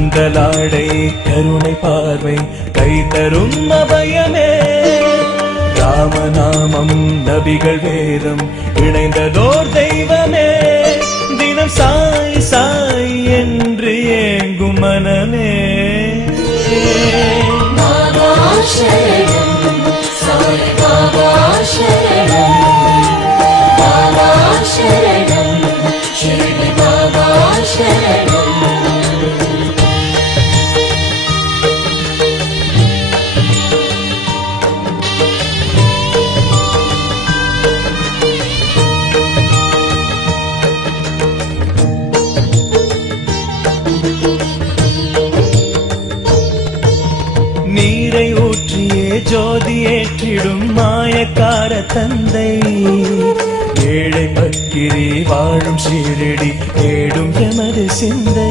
கந்தலாடை கருணை பார்வை கை தரும் அபயமே ராமநாமம் நபிகள் வேதம் இணைந்ததோர் தெய்வமே தினம் சாய் சாய் என்று ஏங்கும் மனமே பாபா சரணம் சாய் பாபா சரணம் பாபா சரணம் ஷிரடி பாபா சரணம் நீரை ஊற்றியே ஜோதி ஏற்றிடும் மாயக்கார தந்தை ஏழை பக்கிரி வாழும் ஷீரடி ஏடும் எமது சிந்தை